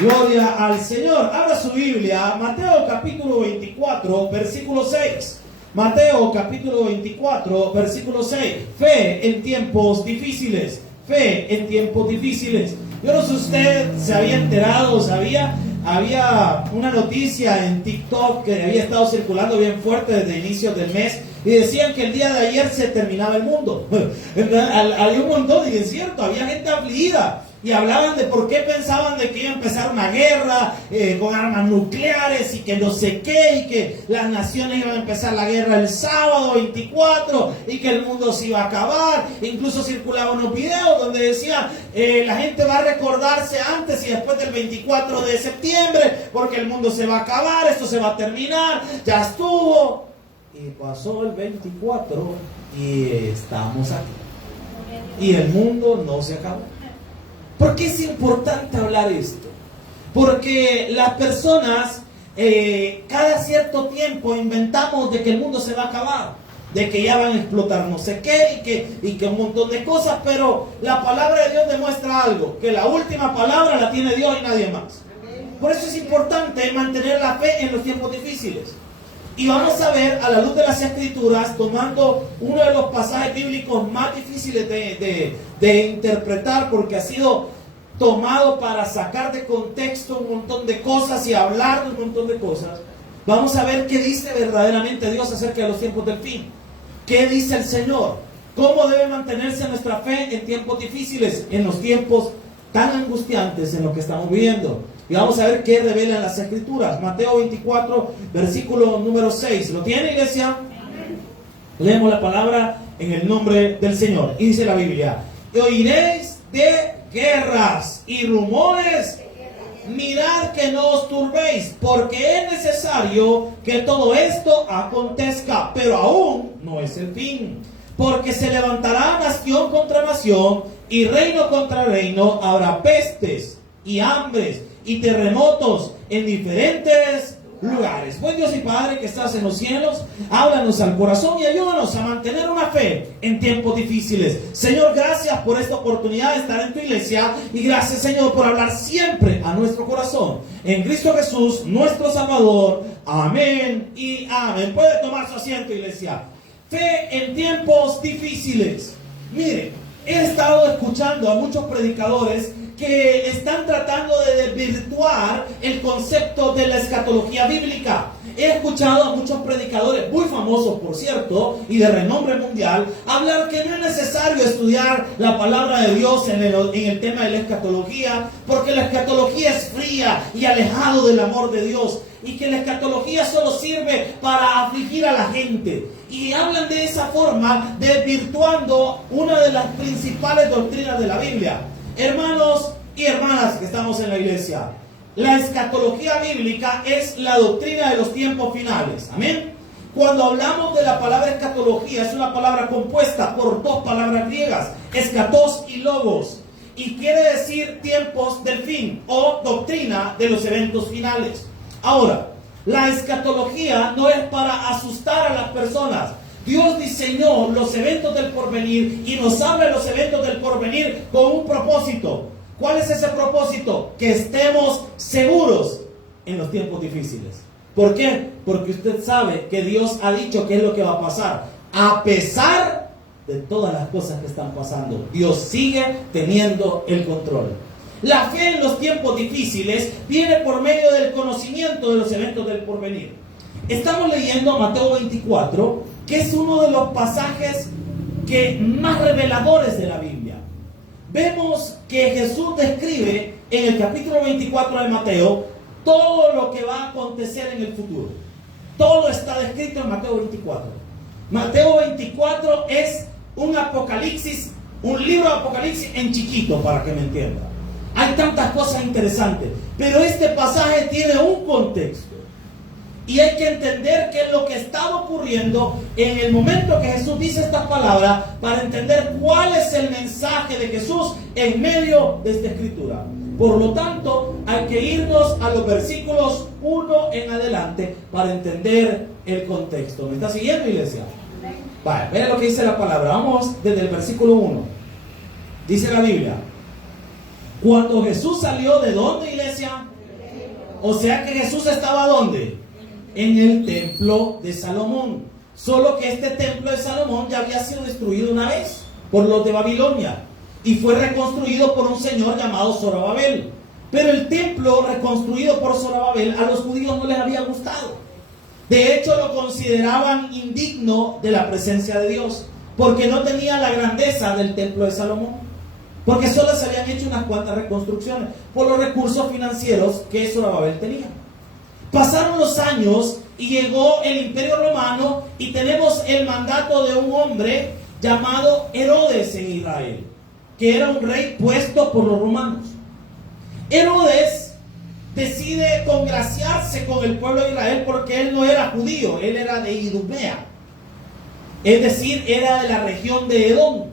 Gloria al Señor. Abra su Biblia, Mateo capítulo 24, versículo 6. Mateo capítulo 24, versículo 6. Fe en tiempos difíciles. Fe en tiempos difíciles. Yo no sé si usted se había enterado, había una noticia en TikTok que había estado circulando bien fuerte desde inicios del mes y decían que el día de ayer se terminaba el mundo. Había un montón, y es cierto, había gente afligida. Y hablaban de por qué pensaban de que iba a empezar una guerra con armas nucleares y que no sé qué, y que las naciones iban a empezar la guerra el sábado 24 y que el mundo se iba a acabar. Incluso circulaban unos videos donde decían la gente va a recordarse antes y después del 24 de septiembre porque el mundo se va a acabar, esto se va a terminar, ya estuvo. Y pasó el 24 y estamos aquí. Y el mundo no se acabó. ¿Por qué es importante hablar esto? Porque las personas cada cierto tiempo inventamos de que el mundo se va a acabar, de que ya van a explotar no sé qué y que un montón de cosas, pero la palabra de Dios demuestra algo, que la última palabra la tiene Dios y nadie más. Por eso es importante mantener la fe en los tiempos difíciles. Y vamos a ver a la luz de las Escrituras, tomando uno de los pasajes bíblicos más difíciles de interpretar, porque ha sido tomado para sacar de contexto un montón de cosas y hablar de un montón de cosas. Vamos a ver qué dice verdaderamente Dios acerca de los tiempos del fin. ¿Qué dice el Señor? ¿Cómo debe mantenerse nuestra fe en tiempos difíciles, en los tiempos tan angustiantes en los que estamos viviendo? Y vamos a ver qué revelan las Escrituras. Mateo 24, versículo número 6. ¿Lo tiene, iglesia? Leemos la palabra en el nombre del Señor. Y dice la Biblia: y oiréis de guerras y rumores. Mirad que no os turbéis, porque es necesario que todo esto acontezca, pero aún no es el fin. Porque se levantará nación contra nación y reino contra reino. Habrá pestes y hambres y terremotos en diferentes lugares. Buen Dios y Padre que estás en los cielos, háblanos al corazón y ayúdanos a mantener una fe en tiempos difíciles. Señor, gracias por esta oportunidad de estar en tu iglesia y gracias, Señor, por hablar siempre a nuestro corazón. En Cristo Jesús, nuestro Salvador. Amén y amén. Puede tomar su asiento, iglesia. Fe en tiempos difíciles. Mire, he estado escuchando a muchos predicadores que están tratando de desvirtuar el concepto de la escatología bíblica. He escuchado a muchos predicadores muy famosos, por cierto, y de renombre mundial, hablar que no es necesario estudiar la palabra de Dios en el tema de la escatología, porque la escatología es fría y alejado del amor de Dios, y que la escatología solo sirve para afligir a la gente. Y hablan de esa forma, desvirtuando una de las principales doctrinas de la Biblia. Hermanos y hermanas que estamos en la iglesia, la escatología bíblica es la doctrina de los tiempos finales. Amén. Cuando hablamos de la palabra escatología, es una palabra compuesta por dos palabras griegas, escatos y logos, y quiere decir tiempos del fin o doctrina de los eventos finales. Ahora, la escatología no es para asustar a las personas. Dios diseñó los eventos del porvenir y nos habla de los eventos del porvenir con un propósito. ¿Cuál es ese propósito? Que estemos seguros en los tiempos difíciles. ¿Por qué? Porque usted sabe que Dios ha dicho qué es lo que va a pasar. A pesar de todas las cosas que están pasando, Dios sigue teniendo el control. La fe en los tiempos difíciles viene por medio del conocimiento de los eventos del porvenir. Estamos leyendo Mateo 24, que es uno de los pasajes más reveladores de la Biblia. Vemos que Jesús describe en el capítulo 24 de Mateo todo lo que va a acontecer en el futuro. Todo está descrito en Mateo 24. Mateo 24 es un apocalipsis, un libro de apocalipsis en chiquito, para que me entienda. Hay tantas cosas interesantes, pero este pasaje tiene un contexto. Y hay que entender qué es lo que estaba ocurriendo en el momento que Jesús dice estas palabras para entender cuál es el mensaje de Jesús en medio de esta escritura. Por lo tanto, hay que irnos a los versículos 1 en adelante para entender el contexto. ¿Me está siguiendo, iglesia? Vale, vean lo que dice la palabra. Vamos desde el versículo 1. Dice la Biblia: Cuando Jesús salió, ¿de dónde, iglesia? O sea que Jesús estaba ¿dónde? En el templo de Salomón. Solo que este templo de Salomón ya había sido destruido una vez por los de Babilonia y fue reconstruido por un señor llamado Zorobabel. Pero el templo reconstruido por Zorobabel a los judíos no les había gustado. De hecho, lo consideraban indigno de la presencia de Dios, porque no tenía la grandeza del templo de Salomón, porque solo se habían hecho unas cuantas reconstrucciones por los recursos financieros que Zorobabel tenía. Pasaron los años y llegó el Imperio Romano y tenemos el mandato de un hombre llamado Herodes en Israel, que era un rey puesto por los romanos. Herodes decide congraciarse con el pueblo de Israel porque él no era judío, él era de Idumea, es decir, era de la región de Edom.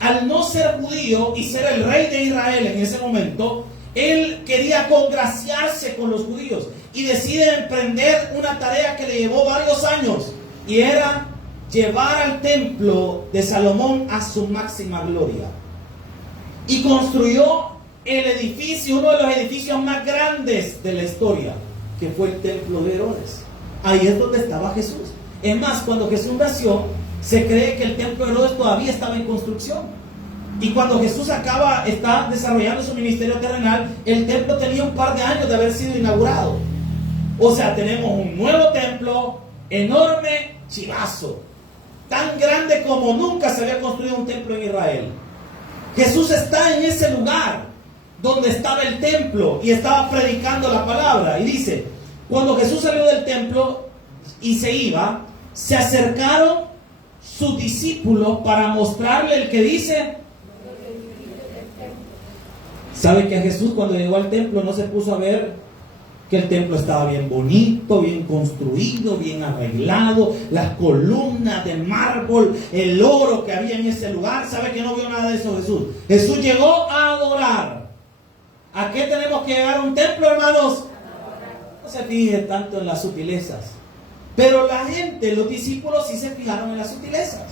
Al no ser judío y ser el rey de Israel en ese momento, él quería congraciarse con los judíos y decide emprender una tarea que le llevó varios años, y era llevar al templo de Salomón a su máxima gloria. Y construyó el edificio, uno de los edificios más grandes de la historia, que fue el templo de Herodes. Ahí es donde estaba Jesús. Es más, cuando Jesús nació, se cree que el templo de Herodes todavía estaba en construcción. Y cuando Jesús está desarrollando su ministerio terrenal, el templo tenía un par de años de haber sido inaugurado. O sea, tenemos un nuevo templo, enorme, chivazo, tan grande como nunca se había construido un templo en Israel. Jesús está en ese lugar donde estaba el templo y estaba predicando la palabra. Y dice, cuando Jesús salió del templo y se iba, se acercaron sus discípulos para mostrarle el que dice. ¿Sabe que a Jesús cuando llegó al templo no se puso a ver que el templo estaba bien bonito, bien construido, bien arreglado, las columnas de mármol, el oro que había en ese lugar? ¿Sabe que no vio nada de eso Jesús? Jesús llegó a adorar. ¿A qué tenemos que llegar a un templo, hermanos? No se fijen tanto en las sutilezas. Pero la gente, los discípulos, sí se fijaron en las sutilezas.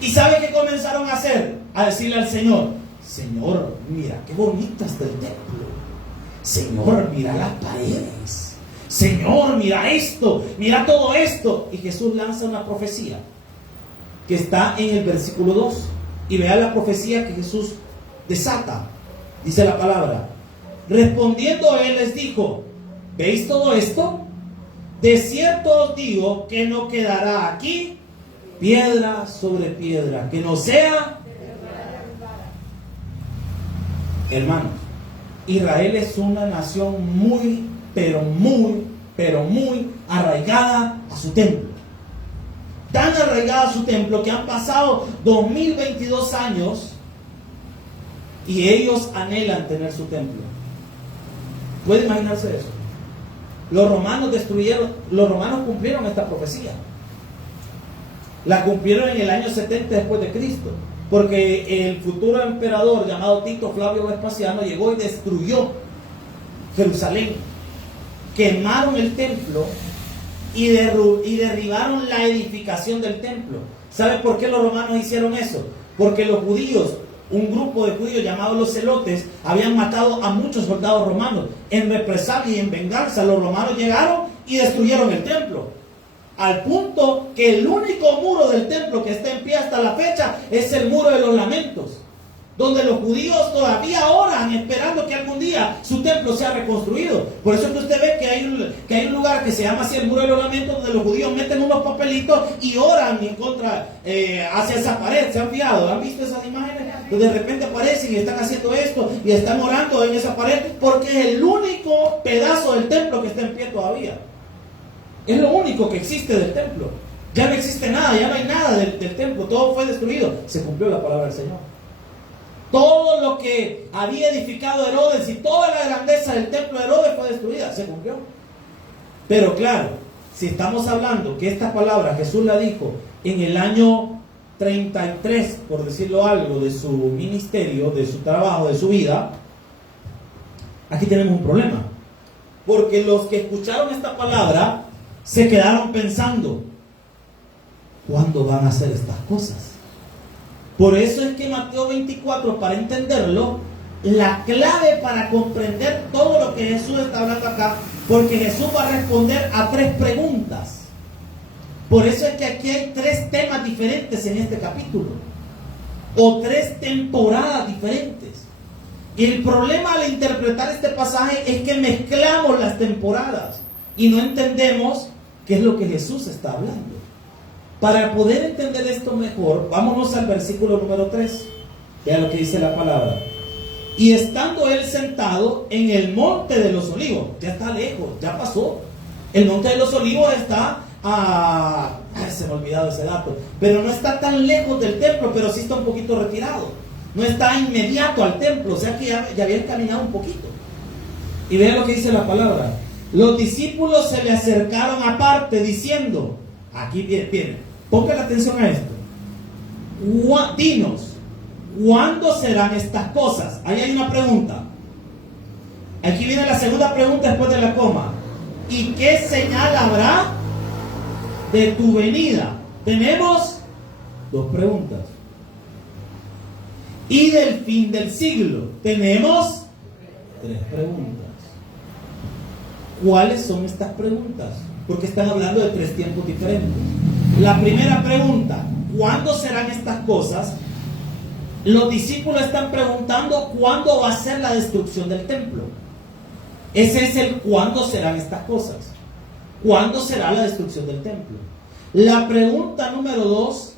¿Y sabe qué comenzaron a hacer? A decirle al Señor: Señor, mira qué bonito está el templo. Señor, mira las paredes. Señor, mira esto, mira todo esto. Y Jesús lanza una profecía que está en el versículo 2. Y vea la profecía que Jesús desata. Dice la palabra: respondiendo él les dijo: ¿veis todo esto? De cierto os digo que no quedará aquí piedra sobre piedra que no sea. Hermanos, Israel es una nación muy, pero muy arraigada a su templo. Tan arraigada a su templo que han pasado 2022 años y ellos anhelan tener su templo. ¿Puede imaginarse eso? Los romanos cumplieron esta profecía. La cumplieron en el año 70 después de Cristo, porque el futuro emperador llamado Tito Flavio Vespasiano llegó y destruyó Jerusalén. Quemaron el templo y derribaron la edificación del templo. ¿Sabe por qué los romanos hicieron eso? Porque los judíos, un grupo de judíos llamados los celotes, habían matado a muchos soldados romanos. En represalia y en venganza, los romanos llegaron y destruyeron el templo. Al punto que el único muro del templo que está en pie hasta la fecha es el muro de los lamentos, donde los judíos todavía oran esperando que algún día su templo sea reconstruido. Por eso es que usted ve que hay un lugar que se llama así el muro de los lamentos, donde los judíos meten unos papelitos y oran en contra, hacia esa pared. ¿Se han fijado? ¿Han visto esas imágenes? Donde de repente aparecen y están haciendo esto y están orando en esa pared, porque es el único pedazo del templo que está en pie todavía. Es lo único que existe del templo. Ya no existe nada, ya no hay nada del templo, todo fue destruido. Se cumplió la palabra del Señor. Todo lo que había edificado Herodes y toda la grandeza del templo de Herodes fue destruida, se cumplió. Pero claro, si estamos hablando que esta palabra Jesús la dijo en el año 33, por decirlo algo, de su ministerio, de su trabajo, de su vida, aquí tenemos un problema. Porque los que escucharon esta palabra se quedaron pensando: ¿cuándo van a hacer estas cosas? Por eso es que Mateo 24, para entenderlo, la clave para comprender todo lo que Jesús está hablando acá, porque Jesús va a responder a 3 preguntas. Por eso es que aquí hay 3 temas diferentes en este capítulo, o 3 temporadas diferentes. Y el problema al interpretar este pasaje es que mezclamos las temporadas y no entendemos qué es lo que Jesús está hablando. Para poder entender esto mejor, vámonos al versículo número 3. Vean lo que dice la palabra. Y estando él sentado en el monte de los olivos, ya está lejos, ya pasó. El monte de los olivos está se me ha olvidado ese dato, pero no está tan lejos del templo, pero sí está un poquito retirado. No está inmediato al templo, o sea que ya habían caminado un poquito. Y vean lo que dice la palabra. Los discípulos se le acercaron aparte diciendo, aquí viene, pongan atención a esto. Dinos, ¿cuándo serán estas cosas? Ahí hay una pregunta. Aquí viene la segunda pregunta después de la coma. ¿Y qué señal habrá de tu venida? Tenemos 2 preguntas. Y del fin del siglo. Tenemos 3 preguntas. ¿Cuáles son estas preguntas? Porque están hablando de 3 tiempos diferentes. La primera pregunta, ¿cuándo serán estas cosas? Los discípulos están preguntando cuándo va a ser la destrucción del templo. Ese es el cuándo serán estas cosas. ¿Cuándo será la destrucción del templo? La pregunta número 2,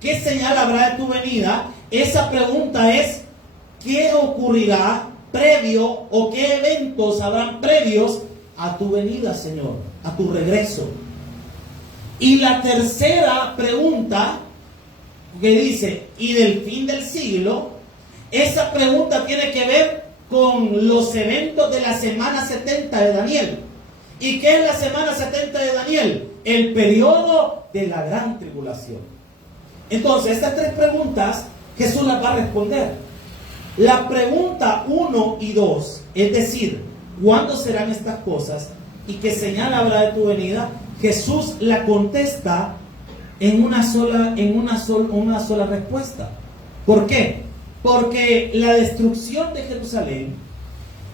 ¿qué señal habrá de tu venida? Esa pregunta es, ¿qué ocurrirá previo o qué eventos habrán previos a tu venida, Señor, a tu regreso? Y la tercera pregunta, que dice, ¿y del fin del siglo? Esa pregunta tiene que ver con los eventos de la semana 70 de Daniel. ¿Y qué es la semana 70 de Daniel? El periodo de la gran tribulación. Entonces, estas 3 preguntas Jesús las va a responder. La pregunta 1 y 2, es decir, ¿cuándo serán estas cosas? ¿Y qué señal habrá de tu venida? Jesús la contesta en una sola respuesta. ¿Por qué? Porque la destrucción de Jerusalén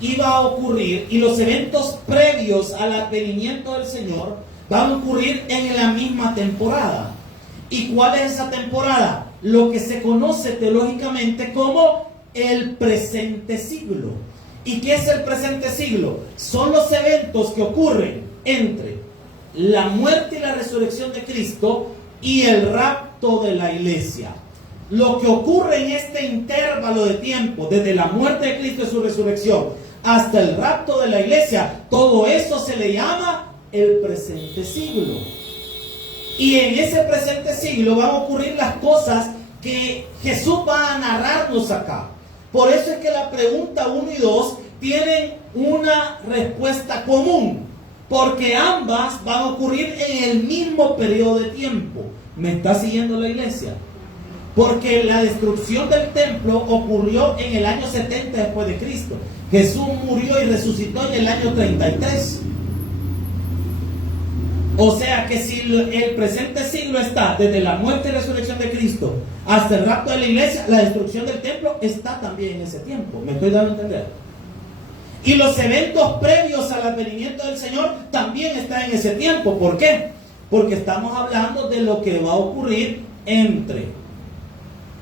iba a ocurrir y los eventos previos al advenimiento del Señor van a ocurrir en la misma temporada. ¿Y cuál es esa temporada? Lo que se conoce teológicamente como el presente siglo. ¿Y qué es el presente siglo? Son los eventos que ocurren entre la muerte y la resurrección de Cristo y el rapto de la iglesia. Lo que ocurre en este intervalo de tiempo, desde la muerte de Cristo y su resurrección hasta el rapto de la iglesia, todo eso se le llama el presente siglo. Y en ese presente siglo van a ocurrir las cosas que Jesús va a narrarnos acá. Por eso es que la pregunta 1 y 2 tienen una respuesta común, porque ambas van a ocurrir en el mismo periodo de tiempo. ¿Me está siguiendo la iglesia? Porque la destrucción del templo ocurrió en el año 70 después de Cristo. Jesús murió y resucitó en el año 33. O sea que si el presente siglo está desde la muerte y resurrección de Cristo hasta el rapto de la iglesia, la destrucción del templo está también en ese tiempo. ¿Me estoy dando a entender? Y los eventos previos al advenimiento del Señor también están en ese tiempo. ¿Por qué? Porque estamos hablando de lo que va a ocurrir entre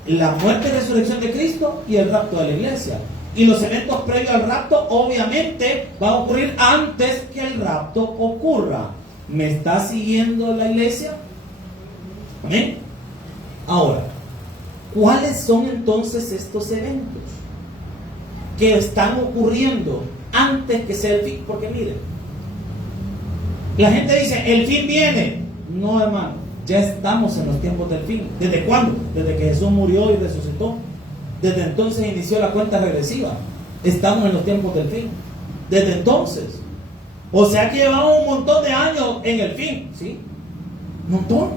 la muerte y resurrección de Cristo y el rapto de la iglesia. Y los eventos previos al rapto obviamente van a ocurrir antes que el rapto ocurra. ¿Me está siguiendo la iglesia? ¿Amén? Ahora, ¿cuáles son entonces estos eventos que están ocurriendo antes que sea el fin? Porque miren, la gente dice, el fin viene. No, hermano, ya estamos en los tiempos del fin. ¿Desde cuándo? Desde que Jesús murió y resucitó. Desde entonces inició la cuenta regresiva. Estamos en los tiempos del fin. Desde entonces. O sea que llevamos un montón de años en el fin, ¿sí? Un montón.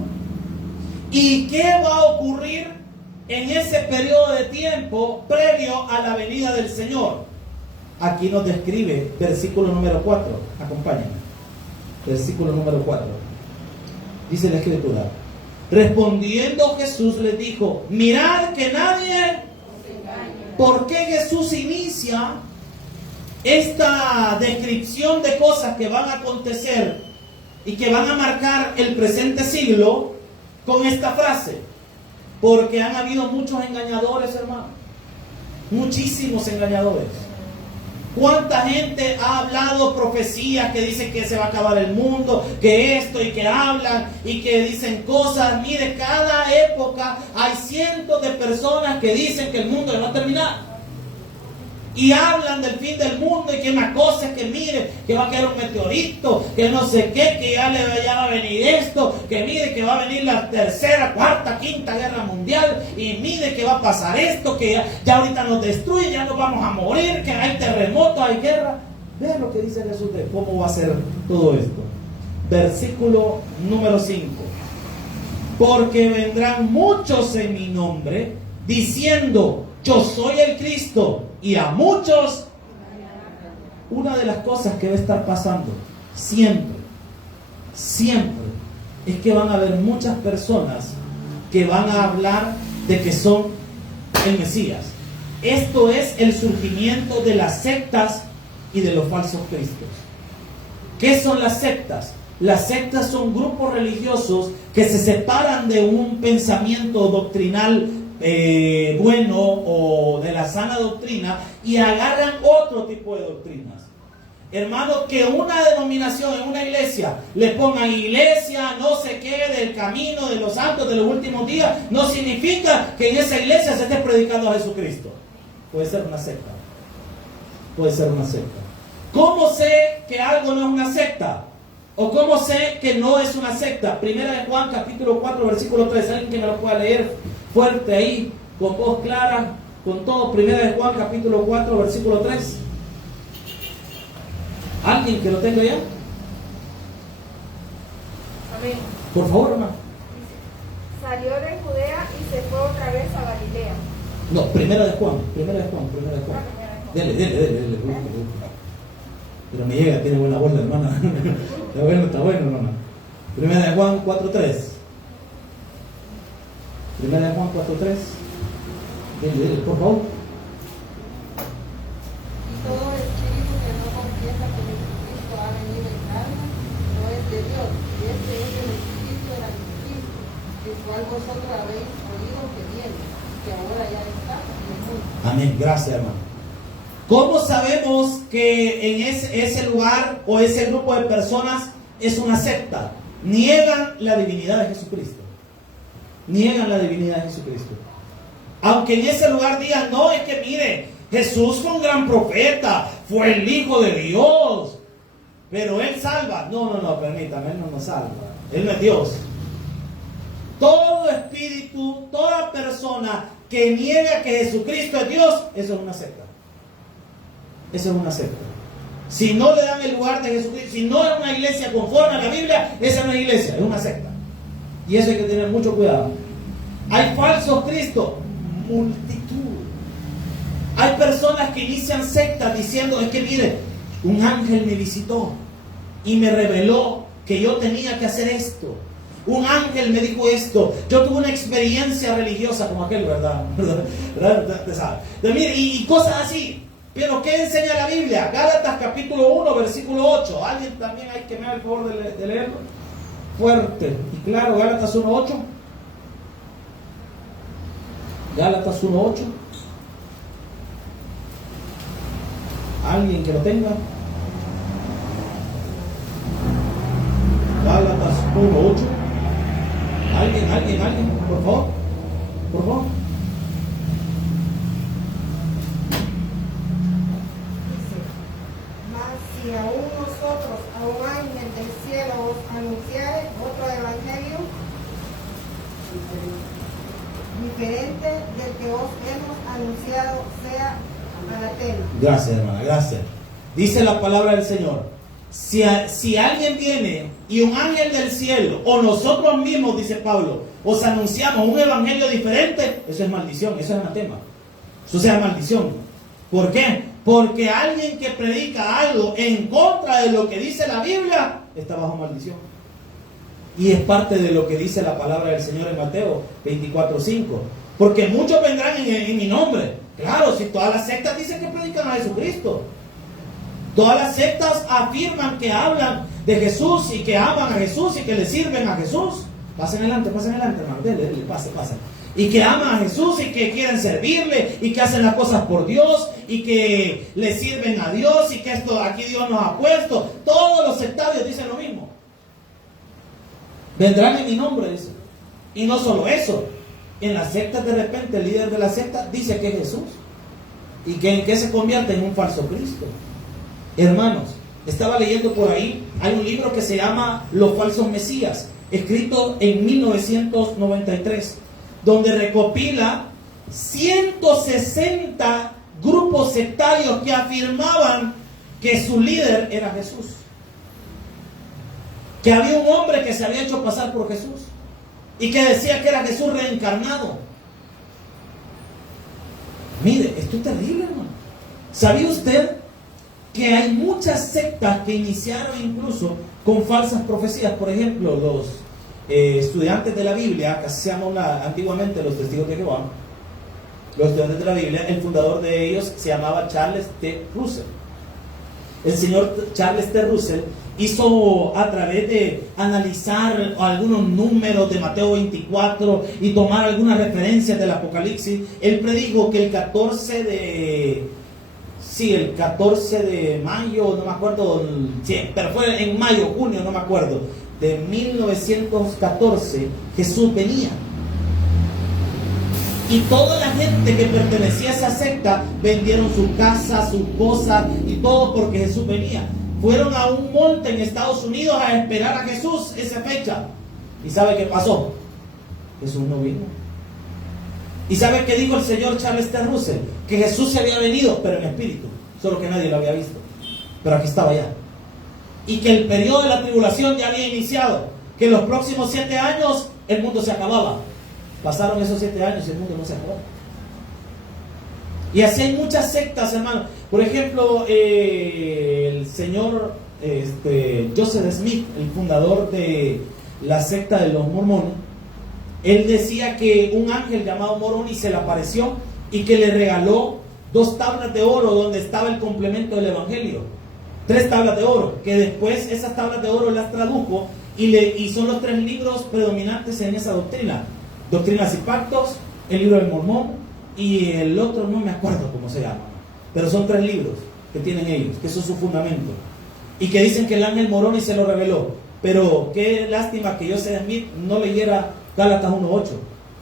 ¿Y qué va a ocurrir en ese periodo de tiempo previo a la venida del Señor? Aquí nos describe versículo número 4. Acompáñenme. Versículo número 4. Dice la Escritura: respondiendo Jesús les dijo, mirad que nadie ¿Por qué Jesús inicia esta descripción de cosas que van a acontecer y que van a marcar el presente siglo con esta frase? Porque han habido muchos engañadores, hermano. Muchísimos engañadores. ¿Cuánta gente ha hablado profecías que dicen que se va a acabar el mundo, que esto, y que hablan y que dicen cosas? Mire, cada época hay cientos de personas que dicen que el mundo ya va a terminar. Y hablan del fin del mundo y que una cosa es que mire, que va a caer un meteorito, que no sé qué, que ya va a venir esto, que mire que va a venir la tercera, cuarta, quinta guerra mundial, y mire que va a pasar esto, que ya ahorita nos destruye, ya nos vamos a morir, que hay terremotos, hay guerra. Vean lo que dice Jesús de cómo va a ser todo esto. Versículo número 5. Porque vendrán muchos en mi nombre, diciendo, yo soy el Cristo, y a muchos. Una de las cosas que va a estar pasando siempre es que van a haber muchas personas que van a hablar de que son el Mesías. Esto es el surgimiento de las sectas y de los falsos cristos. ¿Qué son las sectas? Las sectas son grupos religiosos que se separan de un pensamiento doctrinal bueno o de la sana doctrina y agarran otro tipo de doctrinas. Hermano, que una denominación en una iglesia le pongan iglesia no sé qué del camino de los santos de los últimos días, no significa que en esa iglesia se esté predicando a Jesucristo. Puede ser una secta. Puede ser una secta. ¿Cómo sé que algo no es una secta? ¿O cómo sé que no es una secta? Primera de Juan capítulo 4 versículo 3. ¿Alguien que me lo pueda leer fuerte ahí, con voz clara, con todo? Primera de Juan capítulo 4 versículo 3. ¿Alguien que lo tenga ya? Amén. Por favor, hermano. Salió de Judea y se fue otra vez a Galilea. No, primera de Juan. Dele. Pero me llega, tiene buena voz la hermana. Está bueno, hermana. Primera de Juan 4:3. Primera de Juan 4:3. Dele, por favor. Y todo espíritu que no confiesa que Jesucristo ha venido en carne no es de Dios, y este es el espíritu del anticristo, el cual vosotros habéis oído que viene, que ahora ya está en el mundo. Amén, gracias, hermano. ¿Cómo sabemos que en ese lugar o ese grupo de personas es una secta? Niegan la divinidad de Jesucristo. Niegan la divinidad de Jesucristo. Aunque en ese lugar digan, no, es que mire, Jesús fue un gran profeta, fue el Hijo de Dios, pero Él salva. No, permítame, Él no nos salva. Él no es Dios. Todo espíritu, toda persona que niega que Jesucristo es Dios, eso es una secta. Eso es una secta. Si no le dan el lugar de Jesucristo, si no es una iglesia conforme a la Biblia, esa no es iglesia, es una secta. Y eso hay que tener mucho cuidado. Hay falsos cristos, multitud. Hay personas que inician sectas diciendo, es que mire, un ángel me visitó y me reveló que yo tenía que hacer esto. Un ángel me dijo esto. Yo tuve una experiencia religiosa como aquel, ¿verdad? Mire, y cosas así. Pero ¿qué enseña la Biblia? Gálatas capítulo 1, versículo 8. ¿Alguien también hay que me haga el favor de leerlo? Fuerte y claro, Gálatas 1:8. Gálatas 1:8. ¿Alguien que lo tenga? Gálatas 1:8. ¿Alguien? Por favor. Si aún nosotros a un ángel del cielo os anunciare otro evangelio diferente del que os hemos anunciado, sea anatema. Gracias, hermana, gracias. Dice la palabra del Señor. Si alguien viene y un ángel del cielo, o nosotros mismos, dice Pablo, os anunciamos un evangelio diferente, eso es maldición, eso es anatema. Eso sea maldición. ¿Por qué? Porque alguien que predica algo en contra de lo que dice la Biblia está bajo maldición. Y es parte de lo que dice la palabra del Señor en Mateo 24:5. Porque muchos vendrán en mi nombre Claro, si todas las sectas dicen que predican a Jesucristo. Todas las sectas afirman que hablan de Jesús y que aman a Jesús y que le sirven a Jesús. Pasen adelante, hermano. Dele, pase. Y que aman a Jesús y que quieren servirle y que hacen las cosas por Dios y que le sirven a Dios y que esto aquí Dios nos ha puesto. Todos los sectarios dicen lo mismo. Vendrán en mi nombre, dice. Y no solo eso. En las sectas de repente el líder de la secta dice que es Jesús. Y que se convierte en un falso Cristo. Hermanos, estaba leyendo por ahí, hay un libro que se llama Los falsos Mesías, escrito en 1993, donde recopila 160 grupos sectarios que afirmaban que su líder era Jesús. Que había un hombre que se había hecho pasar por Jesús y que decía que era Jesús reencarnado. Mire, esto es terrible, hermano. ¿Sabía usted que hay muchas sectas que iniciaron incluso con falsas profecías? Por ejemplo, los estudiantes de la Biblia, que se llaman antiguamente los testigos de Jehová, los estudiantes de la Biblia, el fundador de ellos se llamaba Charles T. Russell. El señor Charles T. Russell hizo, a través de analizar algunos números de Mateo 24 y tomar algunas referencias del Apocalipsis, él predijo que el 14 de mayo, no me acuerdo, sí, pero fue en mayo, junio, no me acuerdo, de 1914, Jesús venía. Y toda la gente que pertenecía a esa secta vendieron su casa, sus cosas y todo porque Jesús venía. Fueron a un monte en Estados Unidos a esperar a Jesús esa fecha. ¿Y sabe qué pasó? Jesús no vino. ¿Y sabe qué dijo el señor Charles T. Russell? Que Jesús se había venido, pero en espíritu, solo que nadie lo había visto. Pero aquí estaba ya. Y que el periodo de la tribulación ya había iniciado. Que en los próximos 7 años el mundo se acababa. Pasaron esos 7 años y el mundo no se acabó. Y así hay muchas sectas, hermano. Por ejemplo, el señor Joseph Smith, el fundador de la secta de los mormones, él decía que un ángel llamado Moroni se le apareció y que le regaló 2 tablas de oro donde estaba el complemento del evangelio. 3 tablas de oro, que después esas tablas de oro las tradujo y son los 3 libros predominantes en esa doctrina. Doctrinas y Pactos, el libro del Mormón y el otro no me acuerdo cómo se llama, pero son 3 libros que tienen ellos, que son su fundamento y que dicen que el ángel Moroni se lo reveló. Pero qué lástima que Joseph Smith no leyera Gálatas 1:8.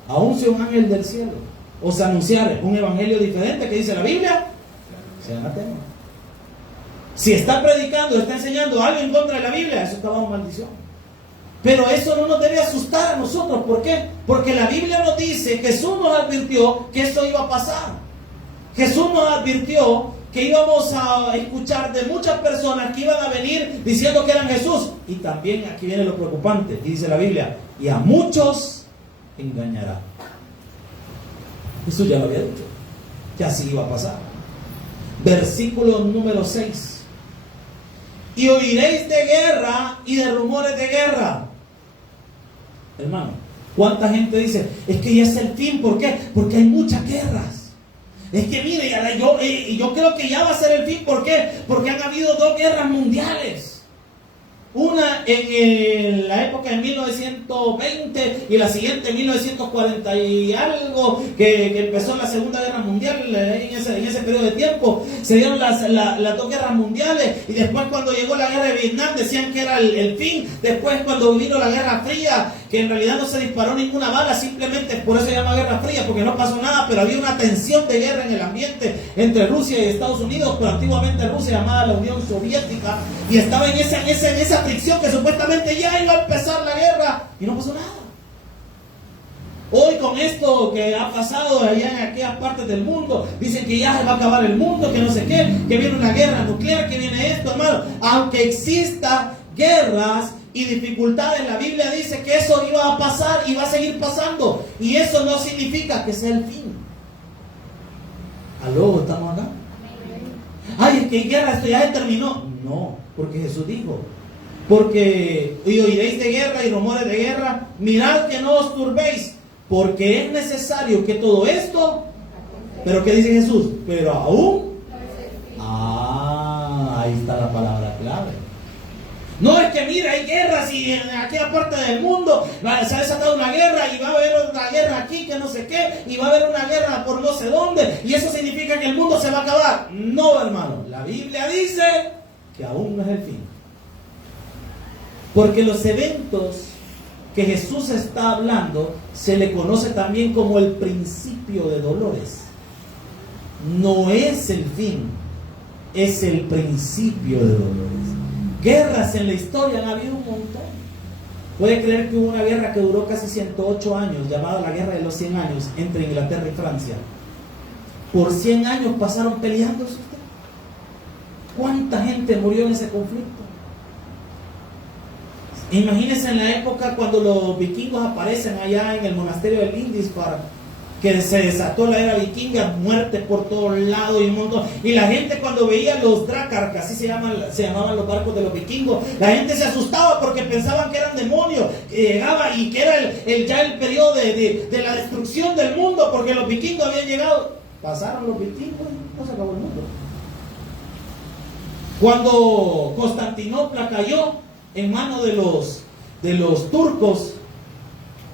Aún sea un ángel del cielo os anunciar un evangelio diferente que dice la Biblia, sea anatema. Si está predicando, está enseñando algo en contra de la Biblia, eso está bajo maldición. Pero eso no nos debe asustar a nosotros. ¿Por qué? Porque la Biblia nos dice, Jesús nos advirtió que eso iba a pasar. Jesús nos advirtió que íbamos a escuchar de muchas personas que iban a venir diciendo que eran Jesús. Y también aquí viene lo preocupante, y dice la Biblia, y a muchos engañará. Jesús ya lo había dicho, que así iba a pasar. Versículo número 6. Y oiréis de guerra y de rumores de guerra. Hermano, ¿cuánta gente dice? Es que ya es el fin. ¿Por qué? Porque hay muchas guerras. Es que mire, yo creo que ya va a ser el fin. ¿Por qué? Porque han habido 2 guerras mundiales. Una en la época de 1920 y la siguiente en 1940 y algo, que empezó la Segunda Guerra Mundial. En ese periodo de tiempo se dieron las 2 guerras mundiales, y después cuando llegó la guerra de Vietnam decían que era el fin. Después cuando vino la Guerra Fría, que en realidad no se disparó ninguna bala, simplemente por eso se llama Guerra Fría, porque no pasó nada, pero había una tensión de guerra en el ambiente entre Rusia y Estados Unidos, pero antiguamente Rusia llamada la Unión Soviética, y estaba en esa fricción que supuestamente ya iba a empezar la guerra y no pasó nada. Hoy con esto que ha pasado allá en aquellas partes del mundo, dicen que ya se va a acabar el mundo, que no sé qué, que viene una guerra nuclear, que viene esto, hermano. Aunque exista guerras y dificultades, la Biblia dice que eso iba a pasar y va a seguir pasando, y eso no significa que sea el fin. ¿Aló? ¿Estamos acá? Ay, es que hay guerra, esto ya se terminó. No, porque Jesús dijo, porque y oiréis de guerra y rumores de guerra, mirad que no os turbéis, porque es necesario que todo esto Pero ¿qué dice Jesús? Pero aún. Ahí está la palabra clave. No es que mira, hay guerras y en aquella parte del mundo se ha desatado una guerra y va a haber otra guerra aquí que no sé qué, y va a haber una guerra por no sé dónde, y eso significa que el mundo se va a acabar. No, hermano, la Biblia dice que aún no es el fin. Porque los eventos que Jesús está hablando se le conoce también como el principio de dolores. No es el fin, es el principio de dolores. Guerras en la historia han habido un montón. Puede creer que hubo una guerra que duró casi 108 años, llamada la Guerra de los 100 años, entre Inglaterra y Francia. Por 100 años pasaron peleándose. ¿Cuánta gente murió en ese conflicto? Imagínense en la época cuando los vikingos aparecen allá en el monasterio de Lindisfarne, que se desató la era vikinga, muerte por todos lados y un montón. Y la gente cuando veía los Drakkar, que así se llamaban los barcos de los vikingos, la gente se asustaba porque pensaban que eran demonios, que llegaba y que era ya el periodo de la destrucción del mundo, porque los vikingos habían llegado. Pasaron los vikingos y no se acabó el mundo. Cuando Constantinopla cayó en manos de los turcos,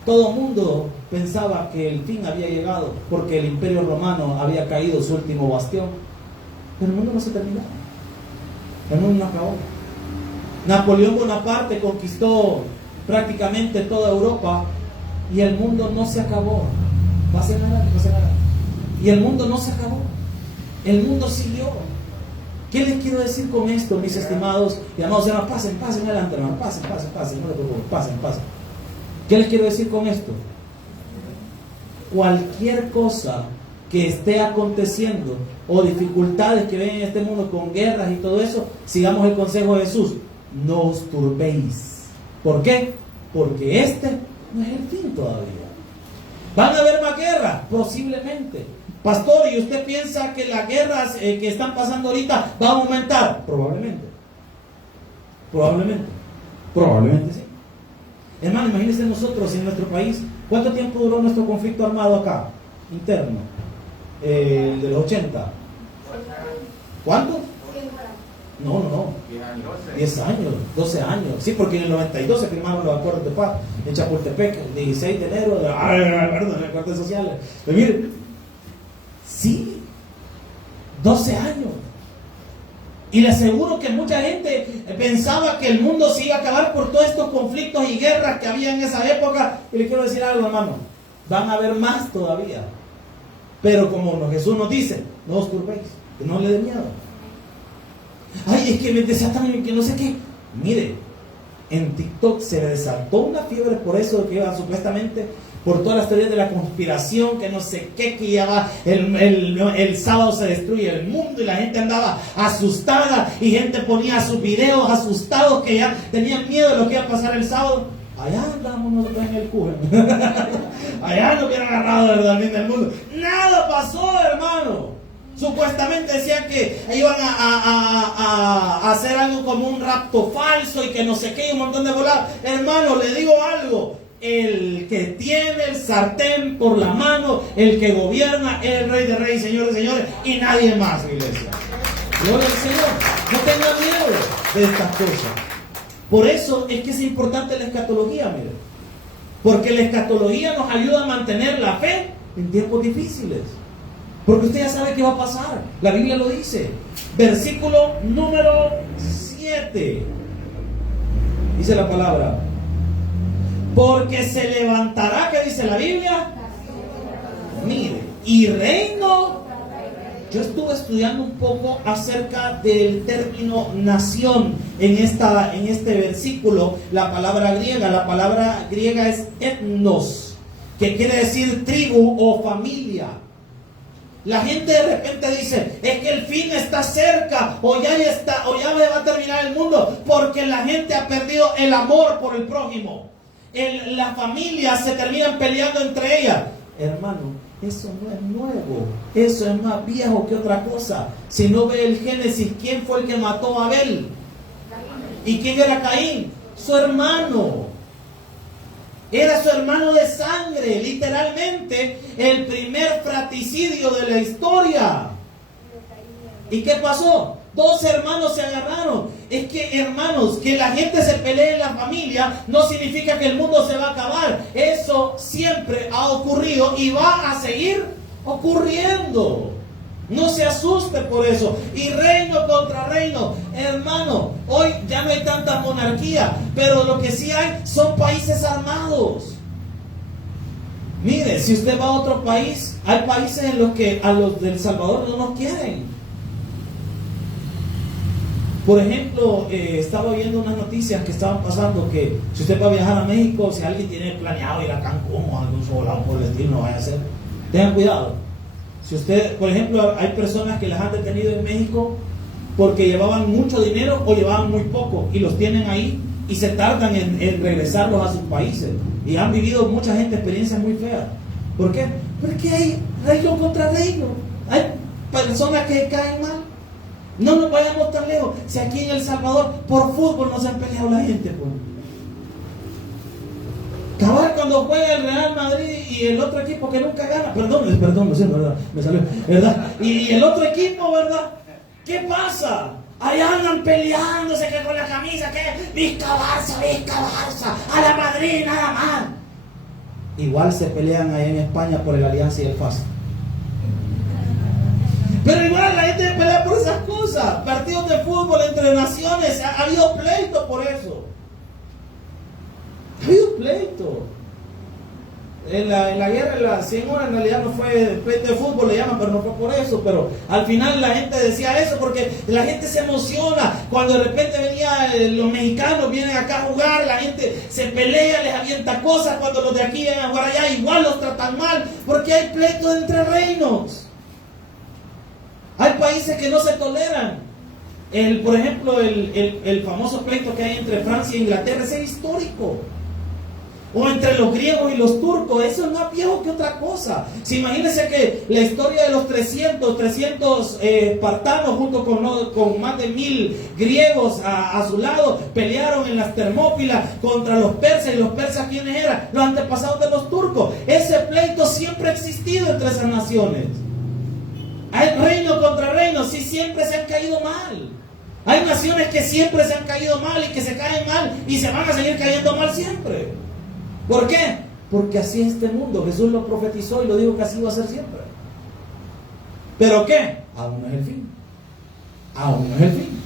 todo el mundo pensaba que el fin había llegado porque el Imperio Romano había caído su último bastión. Pero el mundo no se terminó. El mundo no acabó. Napoleón Bonaparte conquistó prácticamente toda Europa y el mundo no se acabó. Pase nada. Y el mundo no se acabó. El mundo siguió. ¿Qué les quiero decir con esto, mis estimados y amados hermanos? Pasen adelante, hermano. Pasen, no les preocupen, pasen. ¿Qué les quiero decir con esto? Cualquier cosa que esté aconteciendo o dificultades que ven en este mundo con guerras y todo eso, sigamos el consejo de Jesús: no os turbéis. ¿Por qué? Porque este no es el fin todavía. ¿Van a haber más guerras? Posiblemente. Pastor, ¿y usted piensa que las guerras que están pasando ahorita van a aumentar? Probablemente sí. Hermano, imagínense nosotros en nuestro país, ¿cuánto tiempo duró nuestro conflicto armado acá, interno? El de los 80. ¿Cuánto? No. 10 años, 12 años. Sí, porque en el 92 se firmaron los acuerdos de paz en Chapultepec, el 16 de enero, de las Cortes Sociales. Pero miren, sí, 12 años. Y le aseguro que mucha gente pensaba que el mundo se iba a acabar por todos estos conflictos y guerras que había en esa época. Y le quiero decir algo, hermano, van a haber más todavía. Pero como Jesús nos dice, no os turbéis, que no le dé miedo. Ay, es que me desatan, que no sé qué. Mire, en TikTok se desató una fiebre por eso, de que iba supuestamente por todas las teorías de la conspiración, que no sé qué, que ya va, el sábado se destruye el mundo, y la gente andaba asustada, y gente ponía sus videos asustados, que ya tenían miedo de lo que iba a pasar el sábado. Allá andamos nosotros en el cujen. Allá nos hubieran agarrado verdaderamente el mundo. Nada pasó, hermano. Supuestamente decían que iban a hacer algo como un rapto falso y que no sé qué, y un montón de voladas. Hermano, le digo algo: el que tiene el sartén por la mano, el que gobierna, es el Rey de Reyes, Señor de Señores, y nadie más, iglesia. Gloria al Señor. No tengan miedo de estas cosas. Por eso es que es importante la escatología, miren. Porque la escatología nos ayuda a mantener la fe en tiempos difíciles. Porque usted ya sabe qué va a pasar. La Biblia lo dice. Versículo número 7. Dice la palabra: porque se levantará, ¿qué dice la Biblia? Mire, y reino. Yo estuve estudiando un poco acerca del término nación en este versículo. La palabra griega es etnos, que quiere decir tribu o familia. La gente de repente dice: es que el fin está cerca, o ya va a terminar el mundo, porque la gente ha perdido el amor por el prójimo. Las familias se terminan peleando entre ellas. Hermano, eso no es nuevo, eso es más viejo que otra cosa. Si no ve el Génesis, ¿quién fue el que mató a Abel? ¿Y quién era Caín? Su hermano. Era su hermano de sangre, literalmente el primer fratricidio de la historia. ¿Y qué pasó? Dos hermanos se agarraron. Es que, hermanos, que la gente se pelee en la familia no significa que el mundo se va a acabar. Eso siempre ha ocurrido y va a seguir ocurriendo. No se asuste por eso. Y reino contra reino. Hermano, hoy ya no hay tanta monarquía, pero lo que sí hay son países armados. Mire, si usted va a otro país, hay países en los que a los del Salvador no nos quieren. Por ejemplo, estaba viendo unas noticias que estaban pasando que si usted va a viajar a México, si alguien tiene planeado ir a Cancún o a algún lado por el estilo, no vaya a hacer. Tengan cuidado. Si usted, por ejemplo, hay personas que las han detenido en México porque llevaban mucho dinero o llevaban muy poco y los tienen ahí y se tardan en regresarlos a sus países. Y han vivido mucha gente experiencias muy feas. ¿Por qué? Porque hay reino contra reino. Hay personas que caen mal. No nos vayamos tan lejos. Si aquí en El Salvador por fútbol no se han peleado la gente, pues. Cabal, cuando juega el Real Madrid y el otro equipo que nunca gana, perdón, no sé, ¿verdad? Me salió, ¿verdad? Y el otro equipo, ¿verdad? ¿Qué pasa? Allá andan peleándose que con la camisa, que Vizca Barça, a la Madrid nada más. Igual se pelean ahí en España por el Alianza y el FAS. Pero igual la gente pelea por esas cosas. Partidos de fútbol entre naciones, ha habido pleito por eso. Ha habido pleito. En la guerra de las 100 horas en realidad no fue pleito de fútbol, le llaman, pero no fue por eso. Pero al final la gente decía eso porque la gente se emociona. Cuando de repente los mexicanos vienen acá a jugar, la gente se pelea, les avienta cosas. Cuando los de aquí vienen a jugar allá, igual los tratan mal, porque hay pleito entre reinos. Hay países que no se toleran. Por ejemplo, el famoso pleito que hay entre Francia e Inglaterra, ese es histórico. O entre los griegos y los turcos, eso es más viejo que otra cosa. Si imagínense que la historia de los 300 espartanos junto con más de 1000 griegos a su lado, pelearon en las Termópilas contra los persas. ¿Y los persas quiénes eran? Los antepasados de los turcos. Ese pleito siempre ha existido entre esas naciones. Hay reino contra reino, sí, siempre se han caído mal. Hay naciones que siempre se han caído mal y que se caen mal y se van a seguir cayendo mal siempre. ¿Por qué? Porque así es este mundo. Jesús lo profetizó y lo dijo que así va a ser siempre. ¿Pero qué? Aún no es el fin. Aún no es el fin.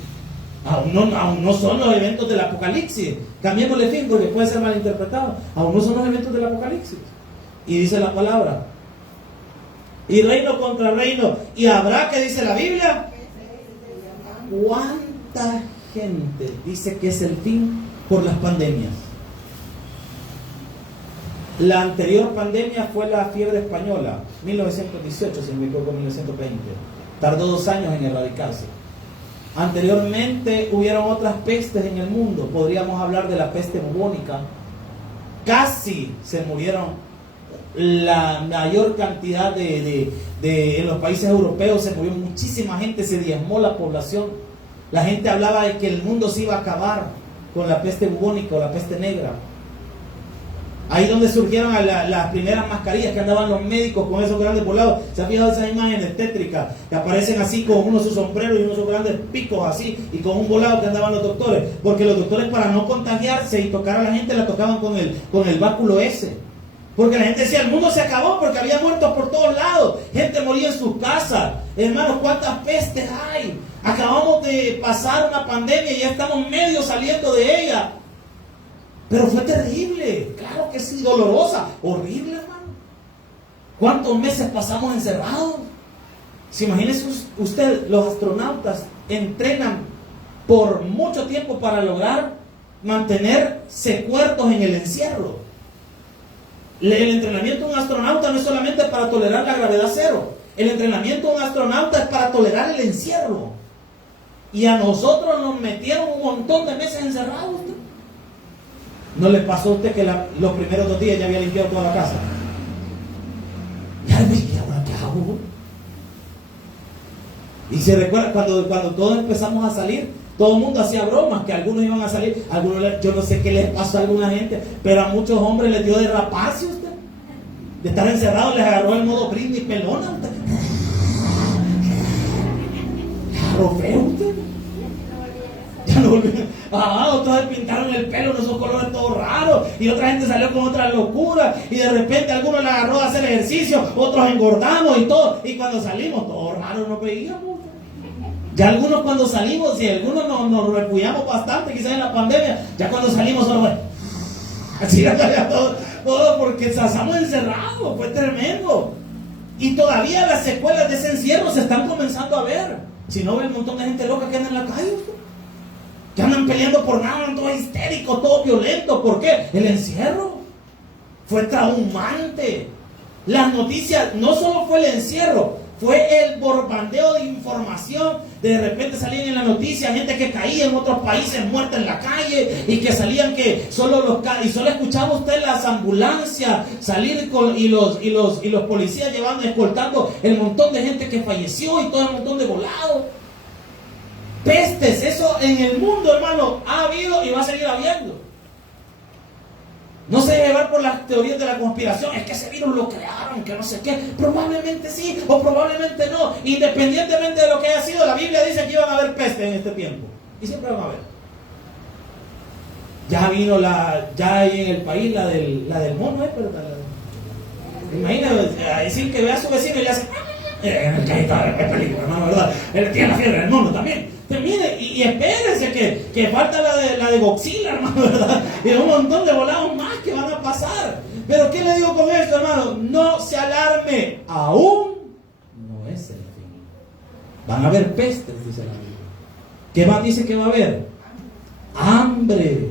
Aún no son los eventos del Apocalipsis. Cambiémosle fin porque puede ser malinterpretado. Aún no son los eventos del Apocalipsis. Y dice la palabra. Y reino contra reino. ¿Y habrá, que dice la Biblia? ¿Cuánta gente dice que es el fin por las pandemias? La anterior pandemia fue la fiebre española, 1918, si me equivoco, 1920. Tardó 2 años en erradicarse. Anteriormente hubieron otras pestes en el mundo. Podríamos hablar de la peste bubónica. Casi se murieron la mayor cantidad en los países europeos. Se murió muchísima gente, se diezmó la población. La gente hablaba de que el mundo se iba a acabar con la peste bubónica o la peste negra. Ahí donde surgieron las primeras mascarillas que andaban los médicos con esos grandes volados. ¿Se han fijado esas imágenes tétricas que aparecen así con unos sus sombreros y unos grandes picos así y con un volado que andaban los doctores? Porque los doctores, para no contagiarse y tocar a la gente, la tocaban con el báculo ese. Porque la gente decía, el mundo se acabó porque había muertos por todos lados. Gente moría en sus casas. Hermanos, ¿cuántas pestes hay? Acabamos de pasar una pandemia y ya estamos medio saliendo de ella. Pero fue terrible, claro que sí, dolorosa, horrible, hermano. ¿Cuántos meses pasamos encerrados? Si imagínese usted, los astronautas entrenan por mucho tiempo para lograr mantenerse cuerdos en el encierro. El entrenamiento de un astronauta no es solamente para tolerar la gravedad cero. El entrenamiento de un astronauta es para tolerar el encierro. Y a nosotros nos metieron un montón de meses encerrados. ¿No le pasó a usted que los primeros 2 días ya había limpiado toda la casa? Ya dije, ¿ahora qué hago? Y se recuerda cuando todos empezamos a salir, Todo el mundo hacía bromas, que algunos iban a salir, yo no sé qué les pasó a alguna gente, pero a muchos hombres les dio de raparse usted. De estar encerrados les agarró el modo Britney pelona usted. Agarró feo usted. Ya no volvieron. Otros pintaron el pelo en esos colores todos raros, y otra gente salió con otra locura, y de repente algunos le agarró a hacer ejercicio, otros engordamos y todo, y cuando salimos todos raros nos veíamos. Ya algunos cuando salimos, y algunos nos refugiamos bastante, quizás en la pandemia, ya cuando salimos solo fue así, ya todo porque estamos encerrados, fue tremendo. Y todavía las secuelas de ese encierro se están comenzando a ver. Si no, ven un montón de gente loca que anda en la calle, que andan peleando por nada, andan todos histéricos, todos violentos. ¿Por qué? El encierro fue traumante. Las noticias, no solo fue el encierro, fue el bombardeo de información. De repente salían en la noticia gente que caía en otros países muerta en la calle, y que salían que solo escuchaba usted las ambulancias salir y los policías llevando, escoltando el montón de gente que falleció y todo el montón de volados. Pestes, eso en el mundo, hermano, ha habido y va a seguir habiendo. No se deje llevar por las teorías de la conspiración, es que ese virus lo crearon, que no sé qué. Probablemente sí o probablemente no. Independientemente de lo que haya sido, la Biblia dice que iban a haber peste en este tiempo. Y siempre van a haber. Ya vino ya hay en el país la del mono, ¿verdad? Imagínate, a decir que ve a su vecino y le hace... es película, ¿no? ¿Verdad? Él tiene la fiebre del mono también. Mire, y espérense que falta la de Godzilla, hermano, ¿verdad? Y un montón de volados más que van a pasar. Pero ¿qué le digo con esto, hermano? No se alarme, aún no es el fin. Van a haber pestes, dice la Biblia. ¿Qué más dice que va a haber? Hambre.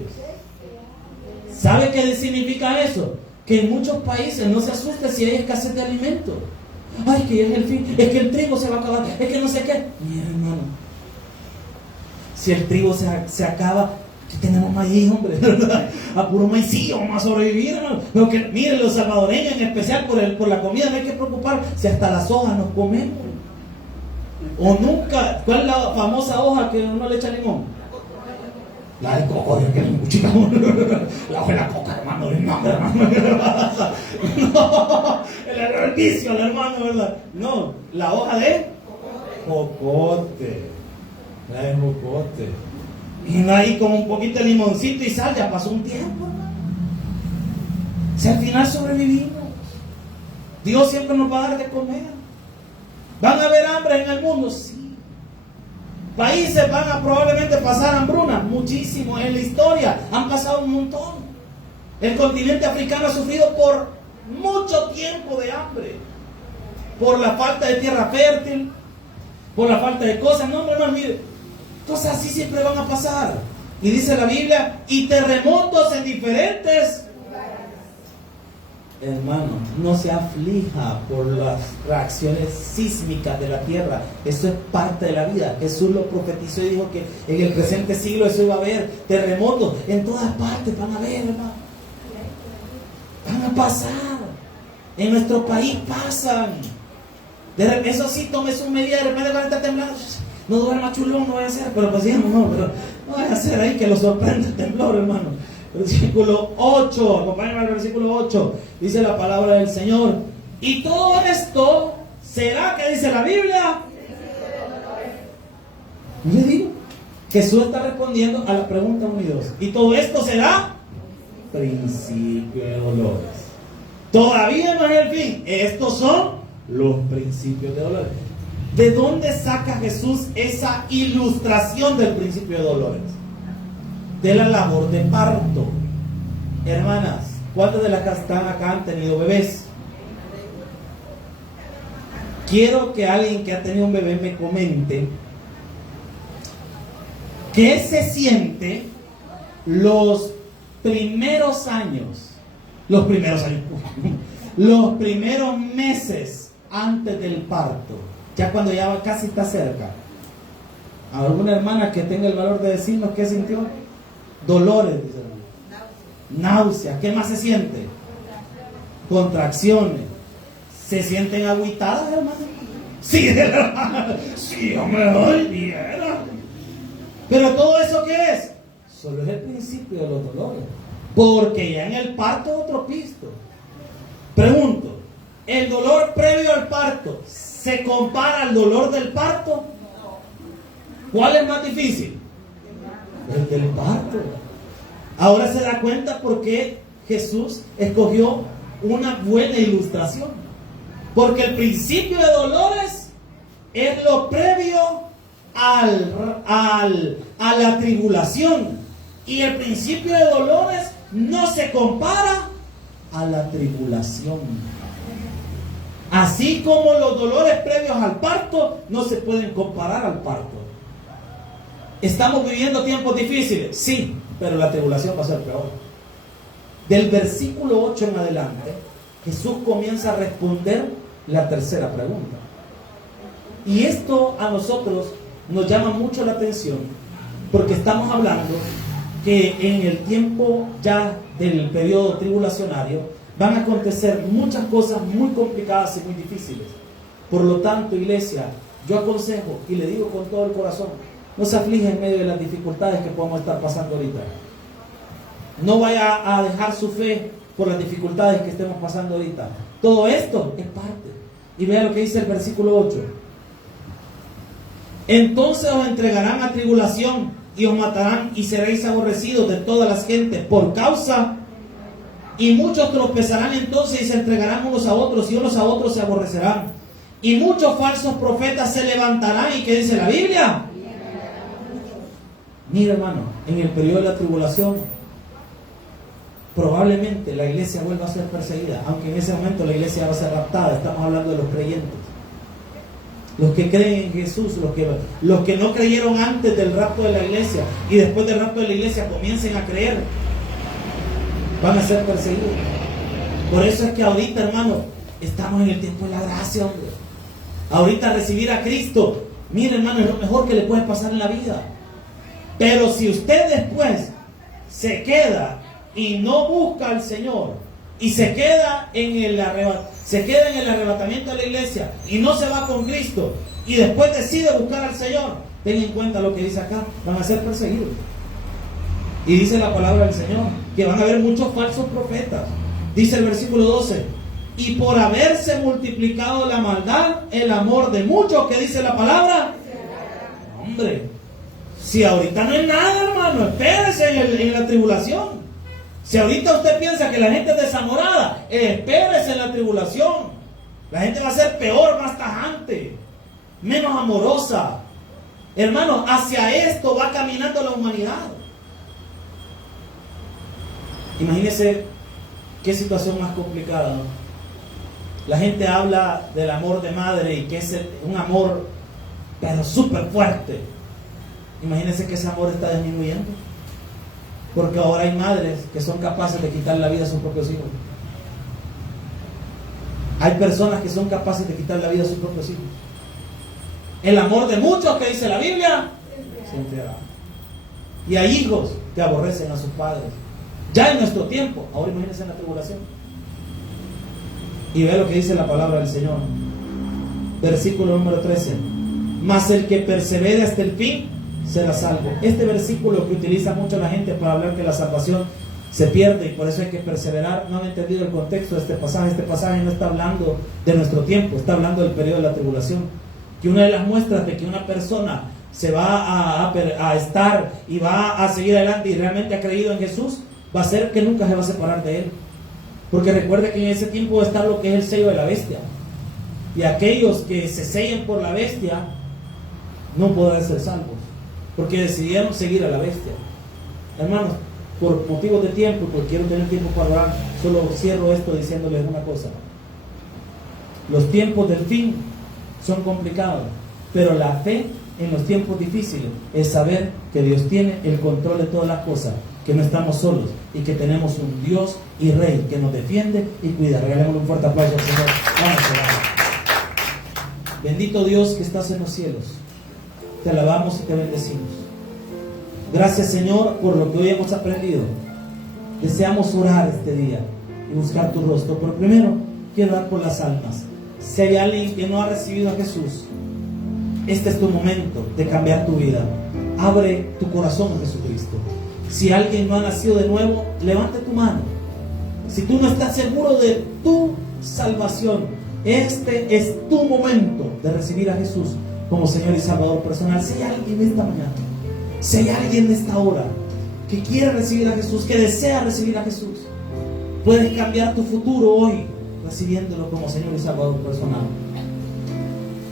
¿Sabe qué significa eso? Que en muchos países no se asuste si hay escasez de alimentos. Ay, que ya es el fin, es que el trigo se va a acabar, es que no sé qué. Mira, hermano, si el trigo se acaba, ¿qué tenemos maíz, hombre? A puro maicillo vamos a sobrevivir, hermano. Pero que, miren, los salvadoreños en especial por la comida no hay que preocupar, si hasta las hojas nos comemos. O nunca, ¿cuál es la famosa hoja que uno le echa limón? La de coco, que es muy chica. La hoja de la coca, hermano, no, hermano. No, el vicio, hermano, ¿verdad? No, la hoja de jocote. La de jocote. Y ahí con un poquito de limoncito y sal, ya pasó un tiempo, hermano. Si al final sobrevivimos, Dios siempre nos va a dar de comer. ¿Van a haber hambre en el mundo? Sí. Países van a probablemente pasar hambruna, muchísimo en la historia, han pasado un montón. El continente africano ha sufrido por mucho tiempo de hambre, por la falta de tierra fértil, por la falta de cosas. No, hermano, mire, cosas así siempre van a pasar. Y dice la Biblia, y terremotos en diferentes. Hermano, no se aflija por las reacciones sísmicas de la tierra. Eso es parte de la vida. Jesús lo profetizó y dijo que en el presente siglo eso iba a haber. Terremotos en todas partes van a haber, hermano. Van a pasar. En nuestro país pasan. Eso sí, tome su medida. De repente van a estar temblando. No duerma chulón, no vaya a ser. Pero pues digamos, no vaya a ser ahí que lo sorprenda el temblor, hermano. Versículo 8, acompáñame al versículo 8, dice la palabra del Señor. Y todo esto será, ¿qué dice la Biblia? ¿No le digo? Jesús está respondiendo a la pregunta 1 y 2. Y todo esto será principio de dolores. Todavía no es el fin. Estos son los principios de dolores. ¿De dónde saca Jesús esa ilustración del principio de dolores? De la labor de parto. Hermanas, ¿cuántas de las que están acá han tenido bebés? Quiero que alguien que ha tenido un bebé me comente qué se siente los primeros años, los primeros meses antes del parto, ya cuando ya casi está cerca. ¿Alguna hermana que tenga el valor de decirnos qué sintió? Dolores, náuseas. ¿Qué más se siente? Contracciones. ¿Se sienten agüitadas, hermano? Sí, hermano. Sí, hombre, hoy viera. Pero todo eso, ¿qué es? Solo es el principio de los dolores. Porque ya en el parto es otro pisto. Pregunto, ¿el dolor previo al parto se compara al dolor del parto? ¿Cuál es más difícil? El del parto. Ahora se da cuenta por qué Jesús escogió una buena ilustración. Porque el principio de dolores es lo previo a la tribulación. Y el principio de dolores no se compara a la tribulación. Así como los dolores previos al parto no se pueden comparar al parto. ¿Estamos viviendo tiempos difíciles? Sí, pero la tribulación va a ser peor. Del versículo 8 en adelante, Jesús comienza a responder la tercera pregunta. Y esto a nosotros nos llama mucho la atención, porque estamos hablando que en el tiempo ya del periodo tribulacionario van a acontecer muchas cosas muy complicadas y muy difíciles. Por lo tanto, iglesia, yo aconsejo y le digo con todo el corazón, no se aflige en medio de las dificultades que podemos estar pasando ahorita. No vaya a dejar su fe por las dificultades que estemos pasando ahorita. Todo esto es parte. Y vea lo que dice el versículo 8. Entonces os entregarán a tribulación y os matarán y seréis aborrecidos de todas las gentes por causa, y muchos tropezarán entonces y se entregarán unos a otros y unos a otros se aborrecerán, y muchos falsos profetas se levantarán. ¿Y qué dice la Biblia? Mira, hermano, en el periodo de la tribulación probablemente la iglesia vuelva a ser perseguida, aunque en ese momento la iglesia va a ser raptada. Estamos hablando de los creyentes, los que creen en Jesús, los que no creyeron antes del rapto de la iglesia y después del rapto de la iglesia comiencen a creer, van a ser perseguidos. Por eso es que ahorita, hermano, estamos en el tiempo de la gracia, hombre. Ahorita recibir a Cristo, mire, hermano, es lo mejor que le puede pasar en la vida. Pero si usted después se queda y no busca al Señor y se queda en el arrebatamiento de la iglesia y no se va con Cristo y después decide buscar al Señor, ten en cuenta lo que dice acá, van a ser perseguidos. Y dice la palabra del Señor que van a haber muchos falsos profetas. Dice el versículo 12, y por haberse multiplicado la maldad, el amor de muchos, ¿qué dice la palabra? Hombre, si ahorita no es nada, hermano, espérese en la tribulación. Si ahorita usted piensa que la gente es desamorada, espérese en la tribulación. La gente va a ser peor, más tajante, menos amorosa. Hermano, hacia esto va caminando la humanidad. Imagínese qué situación más complicada, ¿no? La gente habla del amor de madre y que es un amor, pero súper fuerte. Imagínense que ese amor está disminuyendo, porque ahora hay madres que son capaces de quitar la vida a sus propios hijos. Hay personas que son capaces de quitar la vida a sus propios hijos. El amor de muchos, que dice la Biblia, se enfriará. Y hay hijos que aborrecen a sus padres. Ya en nuestro tiempo, ahora imagínense en la tribulación. Y ve lo que dice la palabra del Señor. Versículo número 13. Mas el que persevere hasta el fin será salvo. Este versículo que utiliza mucho la gente para hablar que la salvación se pierde y por eso hay que perseverar, no han entendido el contexto de este pasaje. Este pasaje no está hablando de nuestro tiempo, está hablando del periodo de la tribulación. Que una de las muestras de que una persona se va a estar y va a seguir adelante y realmente ha creído en Jesús, va a ser que nunca se va a separar de Él. Porque recuerde que en ese tiempo va a estar lo que es el sello de la bestia. Y aquellos que se sellen por la bestia no podrán ser salvos, porque decidieron seguir a la bestia. Hermanos, por motivos de tiempo, porque quiero tener tiempo para orar, solo cierro esto diciéndoles una cosa. Los tiempos del fin son complicados, pero la fe en los tiempos difíciles es saber que Dios tiene el control de todas las cosas, que no estamos solos y que tenemos un Dios y Rey que nos defiende y cuida. Regalémosle un fuerte aplauso al Señor. Vamos a orar. Bendito Dios que estás en los cielos, te alabamos y te bendecimos. Gracias, Señor, por lo que hoy hemos aprendido. Deseamos orar este día y buscar tu rostro. Pero primero quiero orar por las almas. Si hay alguien que no ha recibido a Jesús, este es tu momento de cambiar tu vida. Abre tu corazón a Jesucristo. Si alguien no ha nacido de nuevo, levante tu mano. Si tú no estás seguro de tu salvación, este es tu momento de recibir a Jesús como Señor y Salvador personal. Si hay alguien esta mañana, si hay alguien de esta hora que quiere recibir a Jesús, que desea recibir a Jesús, puedes cambiar tu futuro hoy recibiéndolo como Señor y Salvador personal.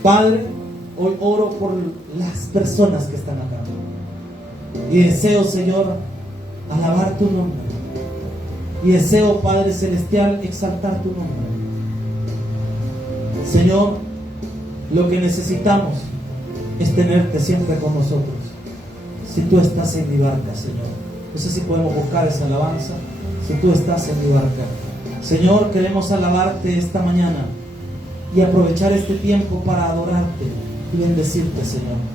Padre, hoy oro por las personas que están acá y deseo, Señor, alabar tu nombre, y deseo, Padre Celestial, exaltar tu nombre. Señor, lo que necesitamos es tenerte siempre con nosotros. Si tú estás en mi barca, Señor, no sé si podemos buscar esa alabanza. Si tú estás en mi barca, Señor, queremos alabarte esta mañana y aprovechar este tiempo para adorarte y bendecirte, Señor.